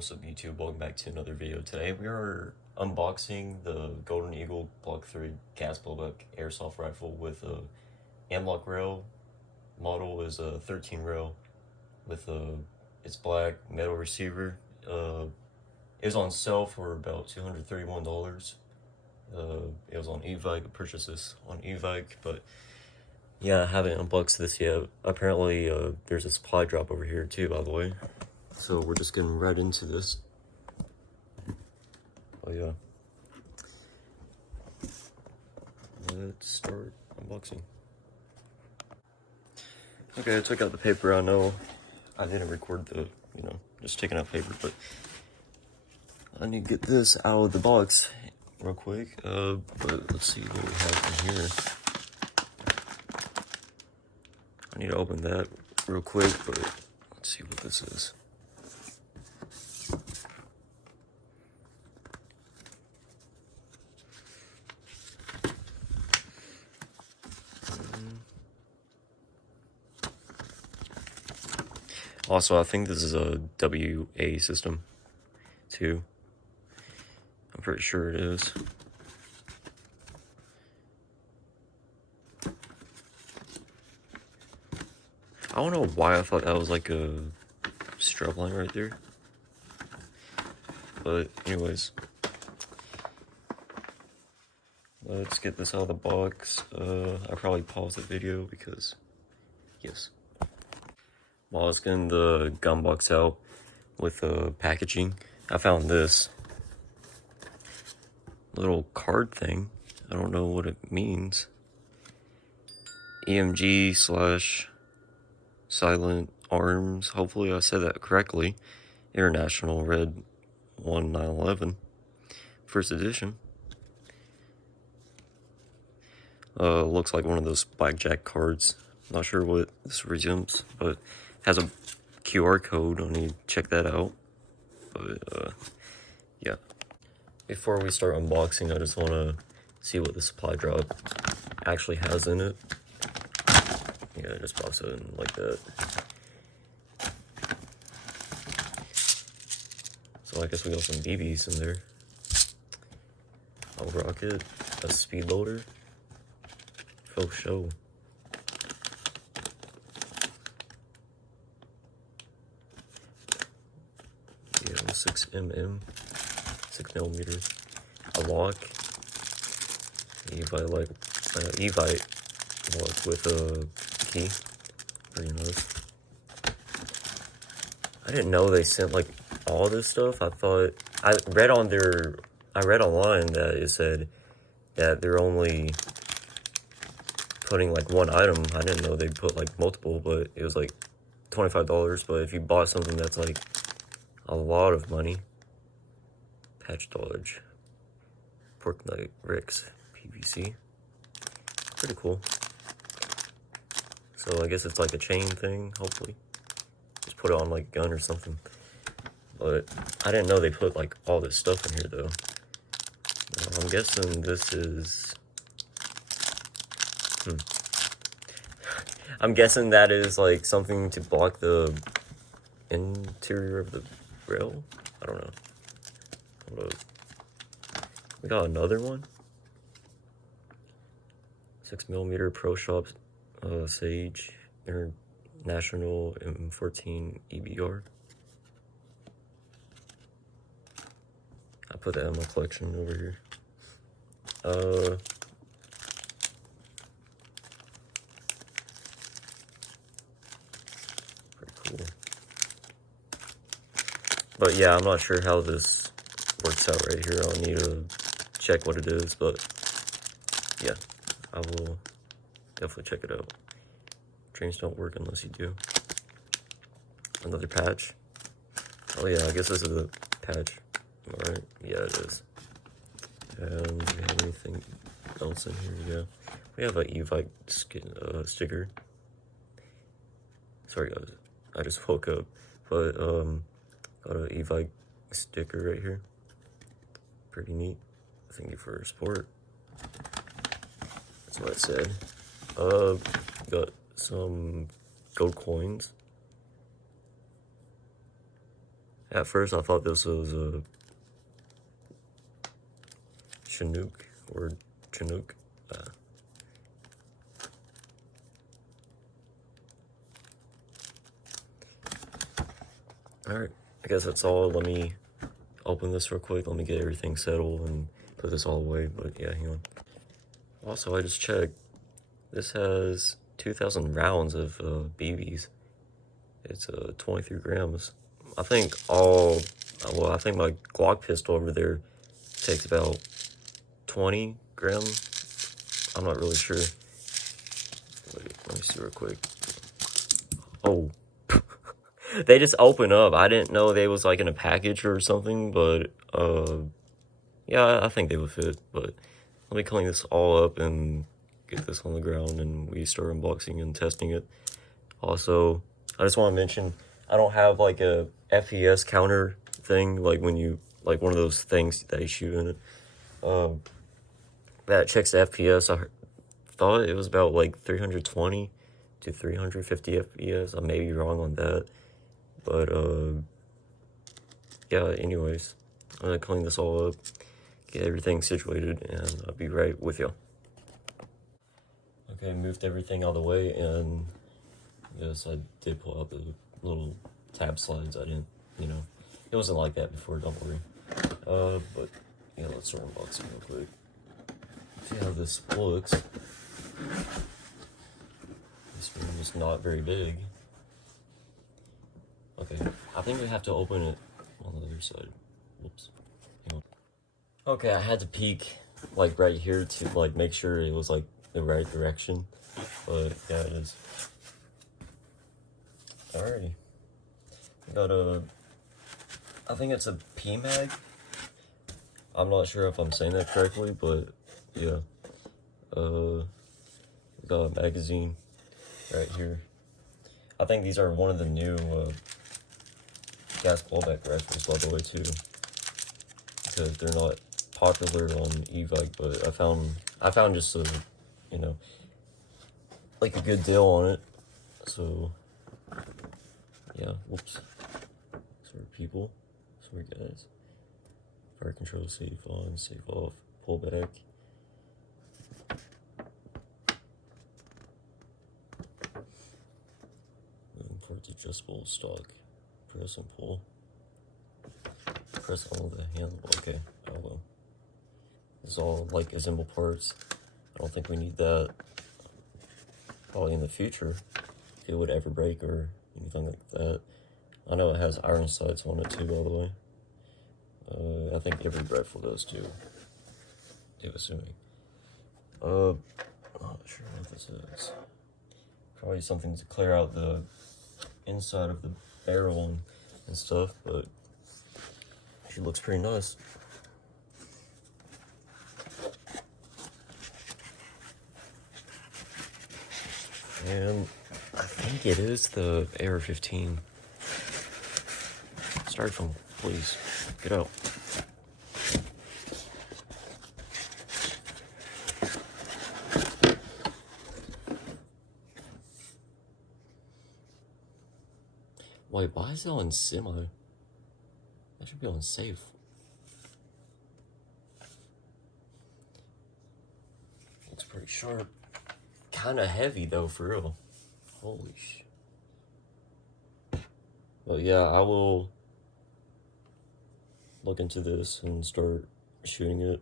what's up YouTube? Welcome back to another video. Today we are unboxing the Golden Eagle Block 3 gas blowback airsoft rifle with a MLOK rail. Model is a 13 rail with it's black metal receiver. It was on sale for about $231. It was on Evike. I purchased this on Evike, but yeah, I haven't unboxed this yet. Apparently there's a supply drop over here too, by the way. So we're just getting right into this. Oh yeah. Let's start unboxing. Okay, I took out the paper. I know I didn't record the, just taking out paper, but I need to get this out of the box real quick. But let's see what we have in here. I need to open that real quick, but let's see what this is. Also, I think this is a WA system, too. I'm pretty sure it is. I don't know why I thought that was like a strap line right there. But anyways, let's get this out of the box. I probably paused the video because, yes. While I was getting the gun box out with the packaging, I found this little card thing. I don't know what it means. EMG / Silent Arms. Hopefully I said that correctly. International Red 1911. First edition. Looks like one of those blackjack cards. Not sure what this resembles, but has a QR code. I'll need to check that out. But yeah. Before we start unboxing, I just want to see what the supply drop actually has in it. Yeah, just pops it in like that. So I guess we got some BBs in there. A rocket, a speed loader. Faux show. Yeah, 6mm, 6mm. A lock. Evite lock with a key. Pretty nice. I didn't know they sent like all this stuff. I read online that it said that they're only putting like one item. I didn't know they put like multiple, but it was like $25. But if you bought something that's like a lot of money, patch dodge, pork nugget bricks, PVC, pretty cool. So I guess it's like a chain thing, hopefully. Just put it on like a gun or something. But I didn't know they put like all this stuff in here though. I'm guessing this is... I'm guessing that is like something to block the interior of the rail? I don't know. Hold up. We got another one. 6mm Pro Shop Sage International M14 EBR. I put that in my collection over here. Pretty cool. But yeah, I'm not sure how this works out right here. I'll need to check what it is, but yeah, I will definitely check it out. Trains don't work unless you do. Another patch. Oh yeah, I guess this is the patch. Alright, yeah it is. And do we have anything else in here? Yeah. We have an Evike sticker. Sorry guys, I just woke up. But got an Evike sticker right here. Pretty neat. Thank you for your support. That's what I said. Got some gold coins. At first I thought this was a Chinook or Chinook. Alright, I guess that's all. Let me open this real quick. Let me get everything settled and put this all away. But yeah, hang on. Also, I just checked. This has 2,000 rounds of BBs. It's 23 grams. I think I think my Glock pistol over there takes about 20 grams. I'm not really sure. Wait, let me see real quick. Oh. They just open up. I didn't know they was like in a package or something, but yeah, I think they would fit. But let me clean this all up and get this on the ground, and we start unboxing and testing it. Also, I just want to mention, I don't have like a FPS counter thing, like when you, like one of those things that you shoot in it. That checks the FPS. I thought it was about like 320 to 350 FPS. I may be wrong on that. But, yeah, anyways, I'm gonna clean this all up, get everything situated, and I'll be right with you. Okay, moved everything out of the way, and yes, I did pull out the little tab slides. I didn't, it wasn't like that before, don't worry. But, yeah, let's start unboxing real quick. See how this looks. This room is not very big. Okay, I think we have to open it on the other side. Whoops. Okay, I had to peek like right here to like make sure it was like the right direction. But yeah, it is. Alrighty. Got I think it's a PMAG. I'm not sure if I'm saying that correctly, but yeah. We got a magazine right here. I think these are one of the new gas blowback rifles, by the way, too, because they're not popular on e-bike, but I found just a, like a good deal on it. So yeah, whoops. Sorry, people. Sorry, guys. Fire control, safe on, safe off, pull back. Moving towards adjustable stock. Press and pull. Press all the handle. Okay, oh well. It's all like assemble parts. I don't think we need that. Probably in the future, if it would ever break or anything like that. I know it has iron sights on it too, by the way. I think every rifle does too. I'm assuming. I'm not sure what this is. Probably something to clear out the inside of the barrel and stuff, but she looks pretty nice. And I think it is the AR-15. Styrofoam, please, get out. Wait, why is it on semi? That should be on safe. Looks pretty sharp. Kinda heavy though, for real. Holy shit. But yeah, I will look into this and start shooting it.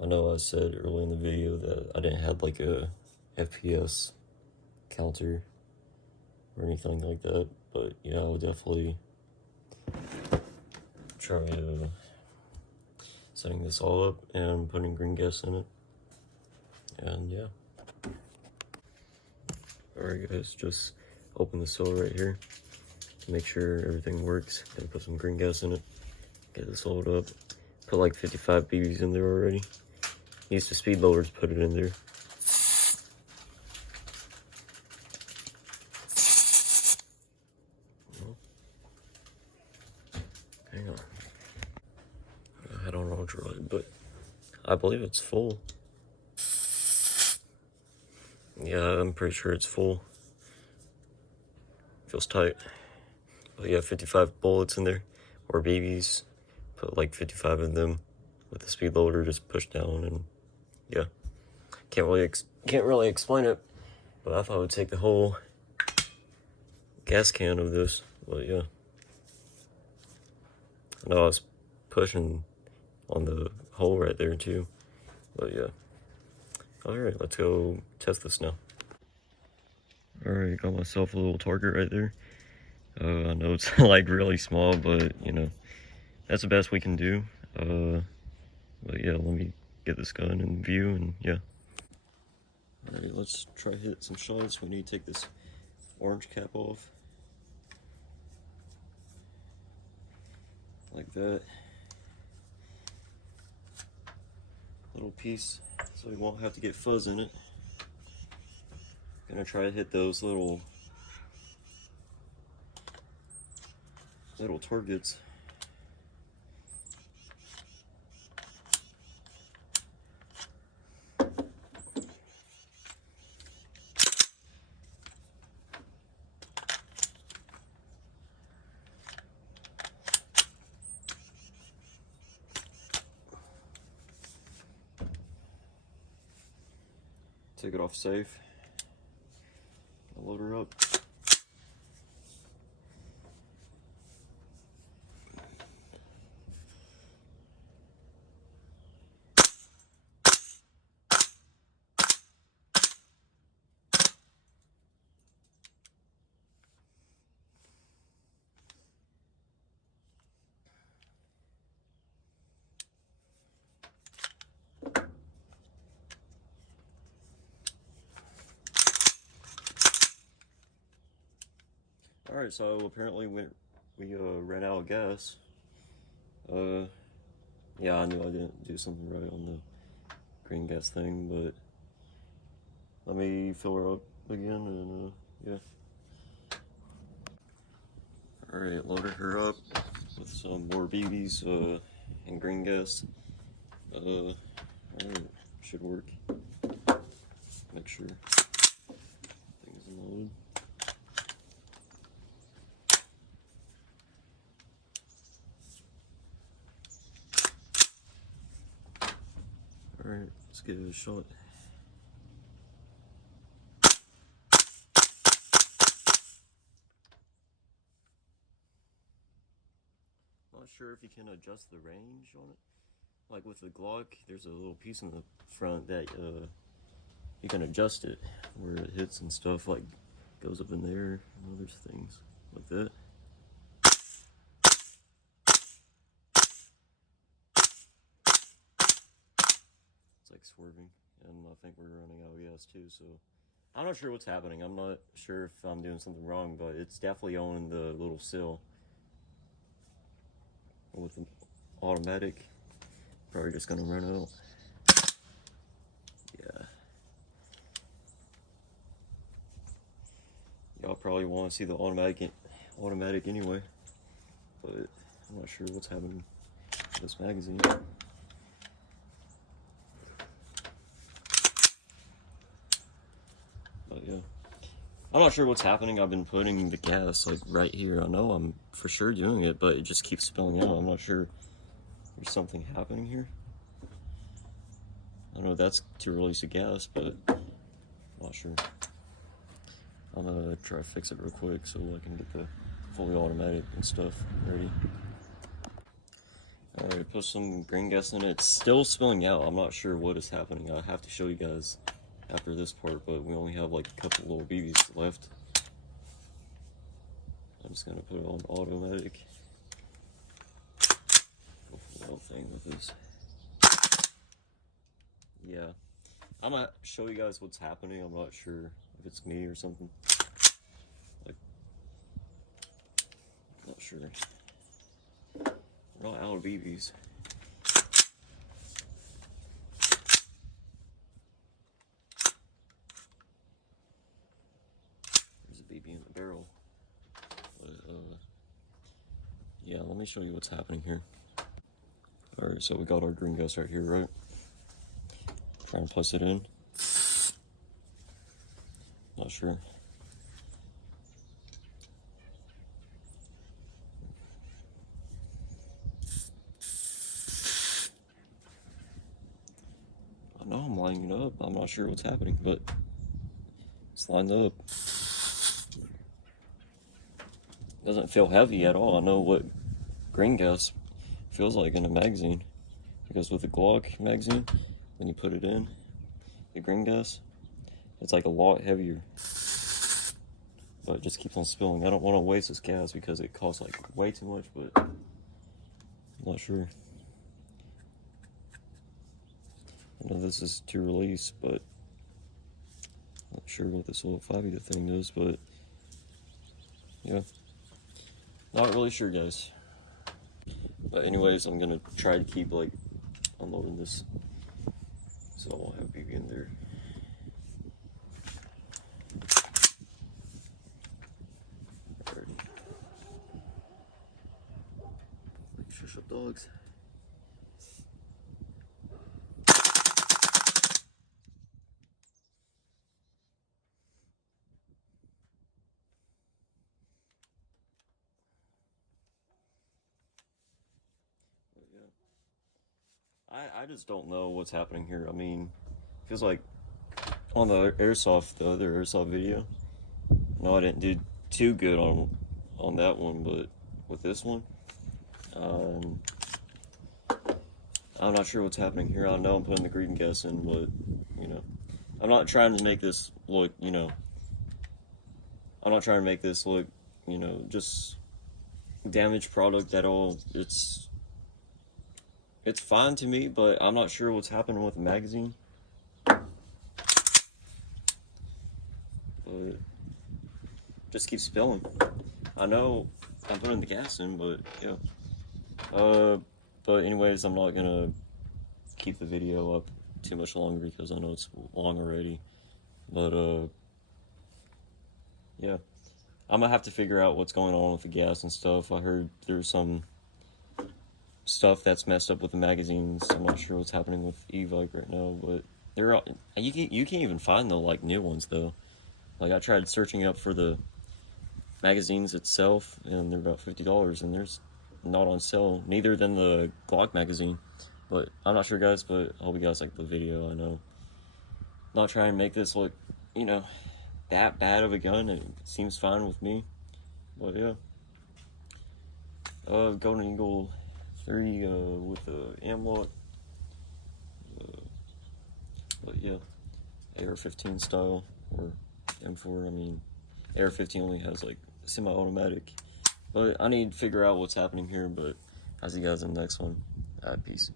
I know I said early in the video that I didn't have like a FPS counter or anything like that, but yeah, I'll definitely try setting this all up and putting green gas in it. And yeah. Alright guys, just open the cell right here to make sure everything works. Gonna put some green gas in it, get this loaded up. Put like 55 BBs in there already. Used the speed loader to put it in there. Hang on. I don't know what's right, but I believe it's full. Yeah, I'm pretty sure it's full. Feels tight. But yeah, 55 bullets in there, or BBs. Put like 55 of them with the speed loader, just push down, and yeah. Can't really explain it, but I thought I would take the whole gas can of this. But yeah, I know I was pushing on the hole right there too. But yeah. Alright, let's go test this now. Alright, got myself a little target right there. I know it's like really small, but you know, that's the best we can do. But yeah, let me get this gun in view, and yeah. Alright, let's try to hit some shots. We need to take this orange cap off. Like that. Little piece, so we won't have to get fuzz in it. Gonna try to hit those little targets. Take it off safe. I'll load her up. Alright, so apparently we ran out of gas. Yeah, I knew I didn't do something right on the green gas thing, but let me fill her up again, and yeah. Alright, loaded her up with some more BBs and green gas. Alright, should work. Make sure things loaded. Alright, let's give it a shot. Not sure if you can adjust the range on it. Like with the Glock, there's a little piece in the front that you can adjust it where it hits and stuff, like goes up in there and other things like that. It's like swerving, and I think we're running out of gas too, so I'm not sure what's happening. I'm not sure if I'm doing something wrong, but it's definitely on the little sill. With the automatic, probably just gonna run out. Yeah. Y'all probably want to see the automatic anyway, but I'm not sure what's happening with this magazine. But yeah, I'm not sure what's happening. I've been putting the gas like right here. I know I'm for sure doing it, but it just keeps spilling out. I'm not sure there's something happening here. I know that's to release the gas, but I'm not sure. I'm gonna try to fix it real quick so I can get the fully automatic and stuff ready. Alright, put some green gas in it. It's still spilling out. I'm not sure what is happening. I'll have to show you guys after this part, but we only have like a couple little BBs left. I'm just gonna put it on automatic. Go for the whole thing with this. Yeah, I'm gonna show you guys what's happening. I'm not sure if it's me or something. Like, not sure. We're not out of BBs. There's a BB in the barrel. But, yeah, let me show you what's happening here. Alright, so we got our green gas right here, right? Try and place it in. Not sure. not sure what's happening, but it's lined up. Doesn't feel heavy at all. I know what green gas feels like in a magazine, because with the Glock magazine, when you put it in the green gas, it's like a lot heavier, but it just keeps on spilling. I don't want to waste this gas because it costs like way too much, but I'm not sure. I know this is to release, but I'm not sure what this little 5-liter thing is, but yeah, not really sure, guys. But anyways, I'm gonna try to keep like unloading this so I won't have BB in there. Alrighty. Shush up, dogs. I just don't know what's happening here. I mean, feels like on the Airsoft, the other Airsoft video, no, I didn't do too good on that one, but with this one, I'm not sure what's happening here. I know I'm putting the green gas in, but, you know, I'm not trying to make this look, you know, I'm not trying to make this look, you know, just damaged product at all. It's fine to me, but I'm not sure what's happening with the magazine. But just keeps spilling. I know I'm putting the gas in, but yeah. But anyways, I'm not gonna keep the video up too much longer because I know it's long already. But yeah, I'm gonna have to figure out what's going on with the gas and stuff. I heard there's some stuff that's messed up with the magazines. I'm not sure what's happening with e-bike right now, but you can't even find the like new ones though. Like I tried searching up for the magazines itself, and they're about $50, and there's not on sale. Neither than the Glock magazine. But I'm not sure, guys. But I hope you guys like the video. I know, not trying to make this look, you know, that bad of a gun. It seems fine with me. But yeah, Golden Eagle 3 with the MLOK. But yeah, AR-15 style or M4. I mean, AR-15 only has like semi-automatic. But I need to figure out what's happening here. But I'll see you guys in the next one. Peace.